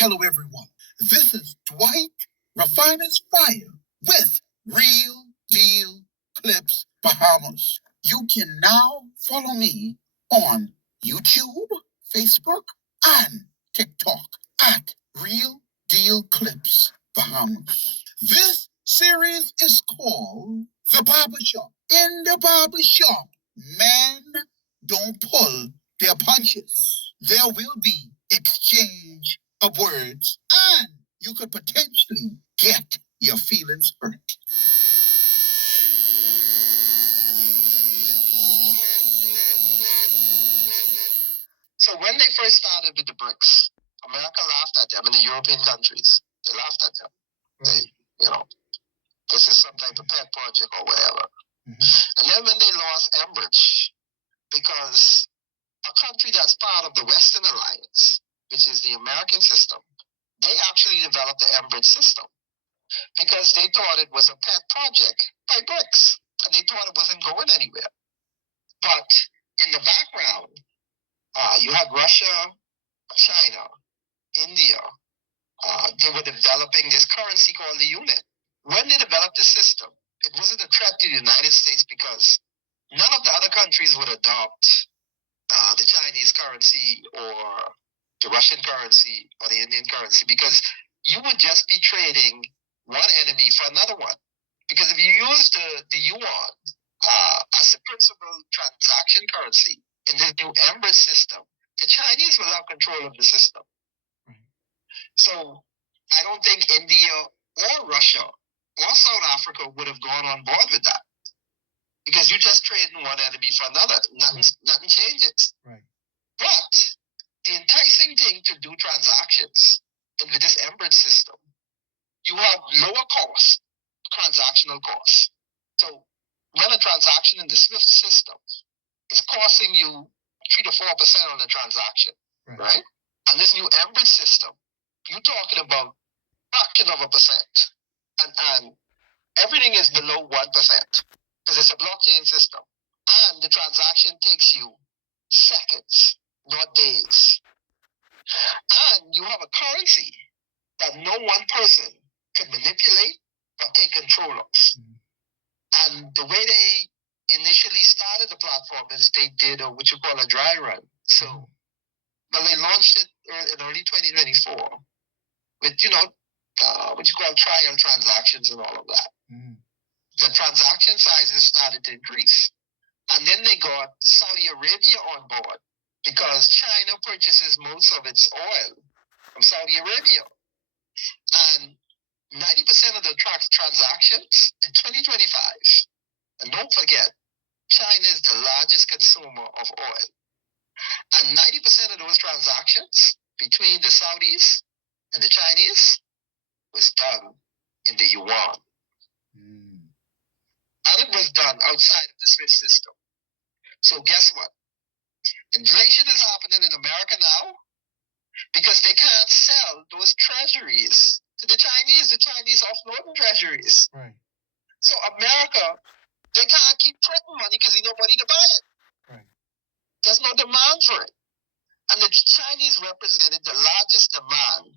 Hello, everyone. This is Dwight Refiner's Fire with Real Deal Clips Bahamas. You can now follow me on YouTube, Facebook, and TikTok at Real Deal Clips Bahamas. This series is called The Barbershop. In the barbershop, men don't pull their punches. There will be exchange of words, and you could potentially get your feelings hurt. So when they first started with the BRICS, America laughed at them, and the European countries, they laughed at them. They, this is some type of pet project or whatever. And then when they lost Enbridge, because a country that's part of the Western Alliance, which is the American system, they actually developed the Enbridge system because they thought it was a pet project by BRICS, and they thought it wasn't going anywhere. But in the background, you had Russia, China, India. They were developing this currency called the unit. When they developed the system, it wasn't a threat to the United States because none of the other countries would adopt the Chinese currency or the Russian currency or the Indian currency, because you would just be trading one enemy for another one. Because if you use the yuan as the principal transaction currency in the new Enbridge system, the Chinese will have control of the system. So I don't think India or Russia or South Africa would have gone on board with that, because you're just trading one enemy for another. Nothing changes. Right. But the enticing thing to do transactions with this Enbridge system, you have lower cost, transactional costs. So when a transaction in the SWIFT system is costing you 3 to 4% on the transaction, right? And this new Enbridge system, you're talking about fraction of a percent, and everything is below 1%. Because it's a blockchain system. And the transaction takes you seconds, not days. And you have a currency that no one person can manipulate or take control of. And the way they initially started the platform is they did what you call a dry run. So, well, they launched it in early 2024 with, what you call trial transactions and all of that. The transaction sizes started to increase. And then they got Saudi Arabia on board because China purchases most of its oil from Saudi Arabia. And 90% of the transactions in 2025, and don't forget, China is the largest consumer of oil. And 90% of those transactions between the Saudis and the Chinese was done in the yuan. And it was done outside of the SWIFT system. So guess what? Inflation is happening in America now because they can't sell those treasuries to the Chinese. The Chinese offloading treasuries. Right. So America, they can't keep printing money because there's nobody to buy it. Right. There's no demand for it. And the Chinese represented the largest demand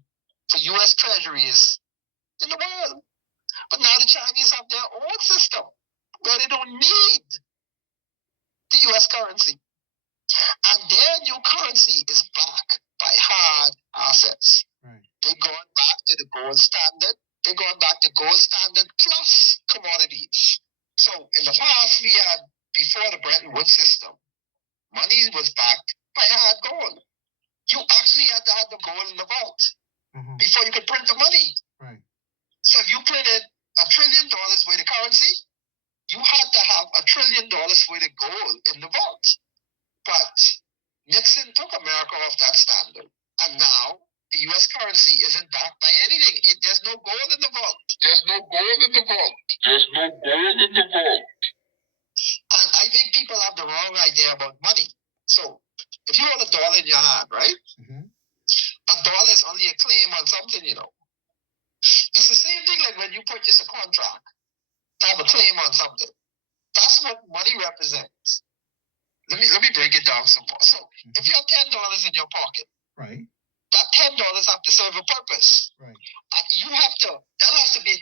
for U.S. treasuries in the world. But now the Chinese have their own system where they don't need the U.S. currency. And their new currency is backed by hard assets. Right. They're going back to the gold standard. They're going back to gold standard plus commodities. So in the past, we had, before the Bretton Woods system, money was backed by hard gold. You actually had to have the gold in the vault before you could print the money. Right. So if you printed $1 trillion worth of currency, you had to have $1 trillion worth of gold in the vault. But Nixon took America off that standard. And now the U.S. currency isn't backed by anything. There's no gold in the vault. There's no gold in the vault. There's no gold in the vault. And I think people have the wrong idea about money. So if you hold $1 in your hand, right? $1 is only a claim on something, It's the same thing like when you purchase a contract to have a claim on something. That's what money represents. Let me break it down some more. So if you have $10 in your pocket, right, that $10 have to serve a purpose. Right.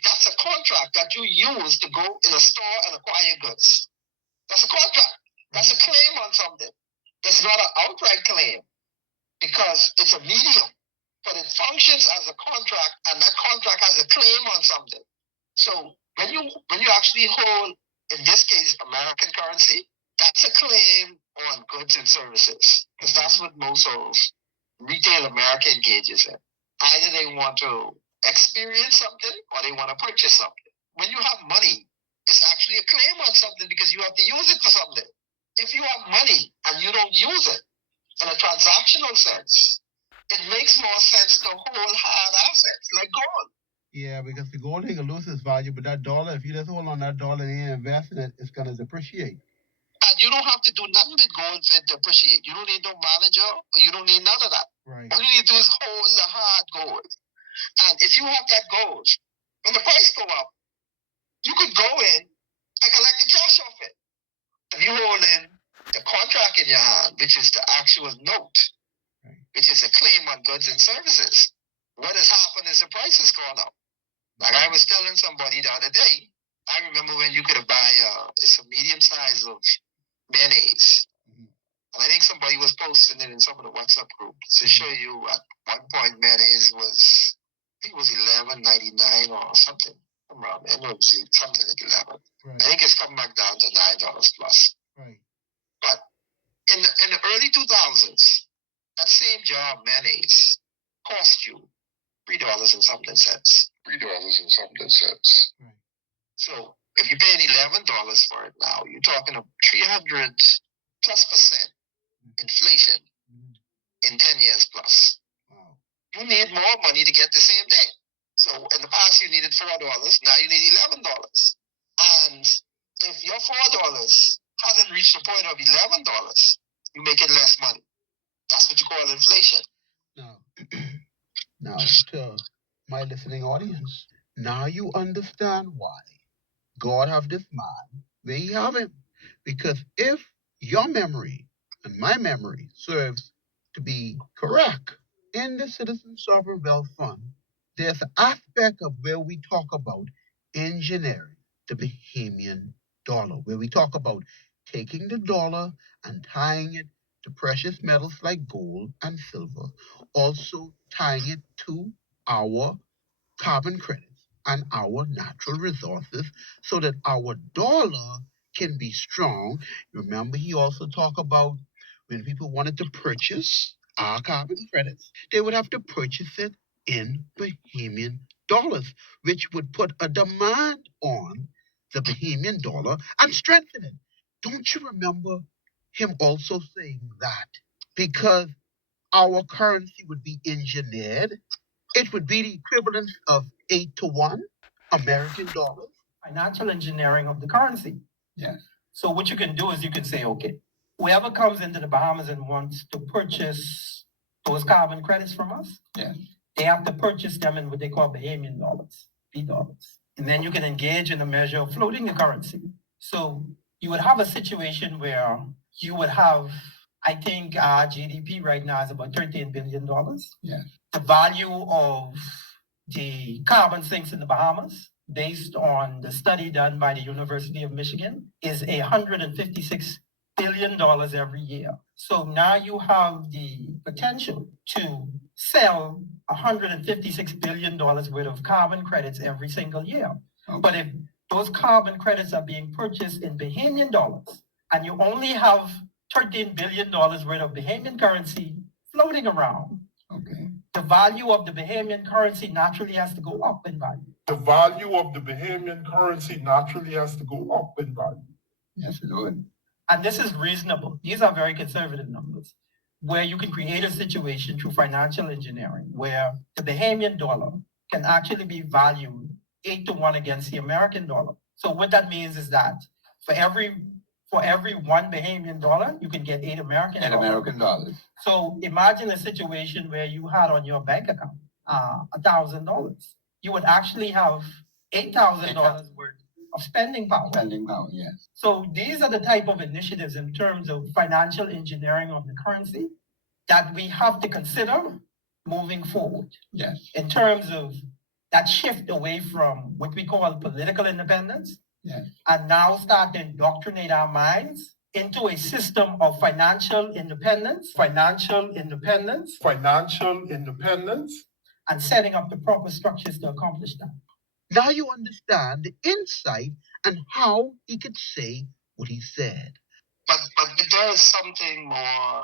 That's a contract that you use to go in a store and acquire goods. That's a contract. That's a claim on something. It's not an outright claim because it's a medium, but it functions as a contract, and that contract has a claim on something. So when you actually hold, in this case, American currency, that's a claim on goods and services, because that's what most of retail America engages in. Either they want to experience something or they want to purchase something. When you have money, it's actually a claim on something because you have to use it for something. If you have money and you don't use it in a transactional sense, it makes more sense to hold hard assets like gold. Yeah, because the gold ain't gonna lose its value, but that dollar, if you just hold on that dollar and invest in it, it's gonna depreciate. And you don't have to do nothing with gold for it to appreciate. You don't need no manager, or you don't need none of that. Right. All you need to do is hold the hard gold. And if you have that gold, when the price go up, you could go in and collect the cash off it. If you hold in the contract in your hand, which is the actual note, which is a claim on goods and services, what has happened is the price has gone up. Like I was telling somebody the other day, I remember when you could buy it's a medium size of mayonnaise. And I think somebody was posting it in some of the WhatsApp groups to show you at one point mayonnaise was, I think it was $11.99 or something. I'm wrong, man. It was something at 11. Right. I think it's come back down to $9 plus. Right. But in the early 2000s, that same jar of mayonnaise cost you $3 and something cents. Right. So if you're paying $11 for it now, you're talking of 300+% inflation in 10 years plus. Wow. You need more money to get the same thing. So in the past you needed $4, now you need $11. And if your $4 hasn't reached the point of $11, you make it less money. That's what you call inflation. Now to my listening audience, now you understand why God have this man where he have him. Because if your memory and my memory serves to be correct, in the Citizen Sovereign Wealth Fund, there's an aspect of where we talk about engineering the Bahamian dollar, where we talk about taking the dollar and tying it to precious metals like gold and silver, also tying it to our carbon credits and our natural resources so that our dollar can be strong. Remember, he also talked about when people wanted to purchase our carbon credits, they would have to purchase it in Bahamian dollars, which would put a demand on the Bahamian dollar and strengthen it. Don't you remember him also saying that? Because our currency would be engineered, it would be the equivalent of 8-1 American dollars. Financial engineering of the currency. Yes. So what you can do is you can say, okay, whoever comes into the Bahamas and wants to purchase those carbon credits from us, Yes. they have to purchase them in what they call Bahamian dollars, B dollars. And then you can engage in a measure of floating the currency. So you would have a situation where you would have, I think our GDP right now is about $13 billion. Yes. The value of the carbon sinks in the Bahamas, based on the study done by the University of Michigan, is $156 billion every year. So now you have the potential to sell $156 billion worth of carbon credits every single year. Okay. But if those carbon credits are being purchased in Bahamian dollars, and you only have $13 billion worth of Bahamian currency floating around, Okay. the value of the Bahamian currency naturally has to go up in value. The value of the Bahamian currency naturally has to go up in value. Yes, it would. And this is reasonable. These are very conservative numbers, where you can create a situation through financial engineering where the Bahamian dollar can actually be valued 8-1 against the American dollar. So what that means is that for every one Bahamian dollar, you can get 8 American dollars. American dollars. So imagine a situation where you had on your bank account $1,000. You would actually have $8,000 worth of spending power. Spending power, yes. So these are the type of initiatives in terms of financial engineering of the currency that we have to consider moving forward. Yes. In terms of that shift away from what we call political independence, Yes. and now start to indoctrinate our minds into a system of financial independence, and setting up the proper structures to accomplish that. Now you understand the insight and how he could say what he said. But there is something more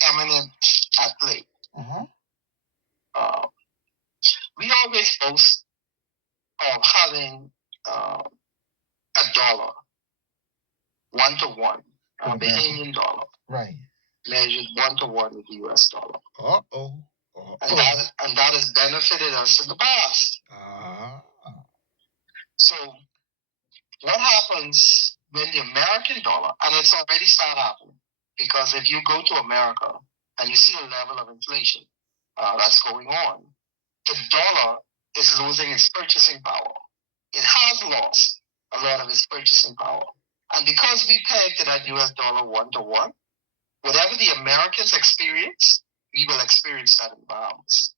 eminent at play. We always boast of having a dollar, 1-to-1, a Bahamian dollar, Right. measured 1-to-1 with the US dollar. Uh-oh. And that has benefited us in the past. So what happens when the American dollar, and it's already started happening, because if you go to America and you see a level of inflation that's going on, the dollar is losing its purchasing power. It has lost a lot of its purchasing power. And because we pegged to that US dollar 1-to-1, whatever the Americans experience, we will experience that in the Bahamas.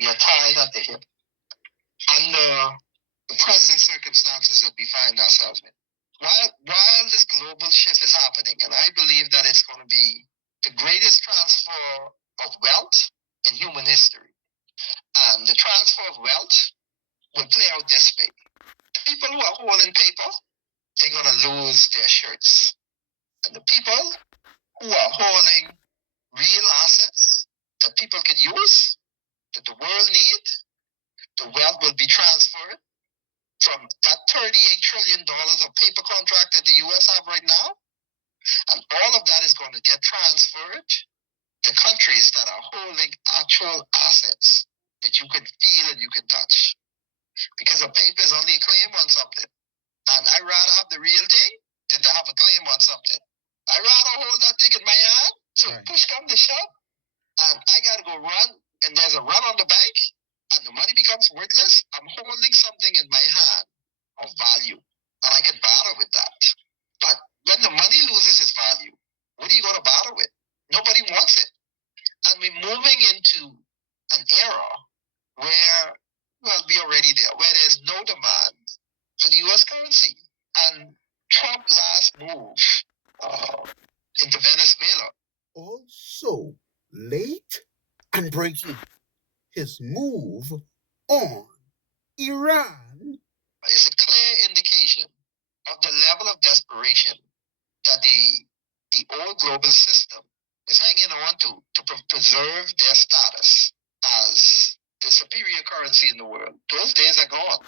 We are tied at the hip under the present circumstances that we find ourselves in. While this global shift is happening, and I believe that it's going to be the greatest transfer of wealth in human history. And the transfer of wealth will play out this way. The people who are holding paper, they're going to lose their shirts. And the people who are holding real assets that people could use, that the world needs, the wealth will be transferred from that $38 trillion of paper contract that the US have right now. And all of that is going to get transferred to countries that are holding actual assets that you can feel and you can touch. Because a paper is only a claim on something. And I'd rather have the real thing than to have a claim on something. I'd rather hold that thing in my hand, so push come to shove, and I got to go run, and there's a run on the bank, and the money becomes worthless. I'm holding something in my hand of value, and I can battle with that. But when the money loses its value, what are you going to battle with? Nobody wants it. And we're moving into an era where, well, we're already there, where there's no demand for the US currency. And Trump's last move into Venezuela. Also late and breaking, his move on Iran is a clear indication of the level of desperation that the old global system is hanging on to preserve their status as the superior currency in the world. Those days are gone.